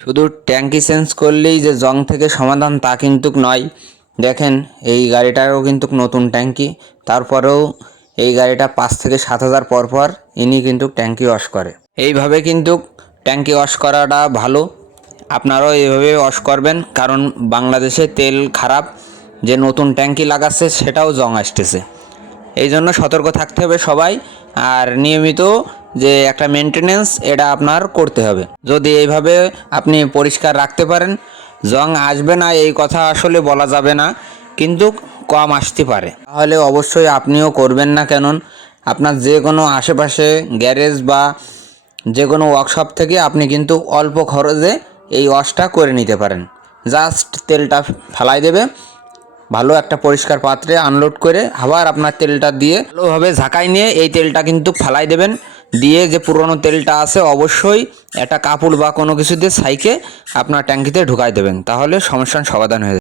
শুধু ট্যাঙ্কি চেঞ্জ করলেই যে জং থেকে সমাধান তা কিন্তু নয়। দেখেন এই গাড়িটারও কিন্তু নতুন ট্যাঙ্কি, তারপরেও এই গাড়িটা 5 থেকে 7 হাজার পর পর ইনি কিন্তু ট্যাঙ্কি ওয়াশ করে। এইভাবে কিন্তু ট্যাঙ্কি ওয়াশ করাটা ভালো, আপনারাও এইভাবে ওয়াশ করবেন, কারণ বাংলাদেশে তেল খারাপ, যে নতুন ট্যাঙ্কি লাগাচ্ছে সেটাও জং আসতেছে। এই জন্য সতর্ক থাকতে হবে সবাই, আর নিয়মিত যে একটা মেনটেনেন্স এটা আপনার করতে হবে। যদি এইভাবে আপনি পরিষ্কার রাখতে পারেন, জং আসবে না এই কথা আসলে বলা যাবে না, কিন্তু কম আসতে পারে। তাহলে অবশ্যই আপনিও করবেন না, কেন আপনার যে কোনো আশেপাশে গ্যারেজ বা যে কোনো ওয়ার্কশপ থেকে আপনি কিন্তু অল্প খরচে এই ওয়াশটা করে নিতে পারেন। জাস্ট তেলটা ফেলাই দেবে, ভালো একটা পরিষ্কার পাত্রে আনলোড করে আবার আপনার তেলটা দিয়ে ভালোভাবে ঝাঁকাই নিয়ে এই তেলটা কিন্তু ফেলাই দেবেন। দিয়ে যে পুরনো তেলটা আছে অবশ্যই একটা কাপড় বা কোনো কিছু দিয়ে ছাইকে আপনার ট্যাঙ্কিতে ঢুকাই দেবেন, তাহলে সমস্যার সমাধান হয়ে যাবে।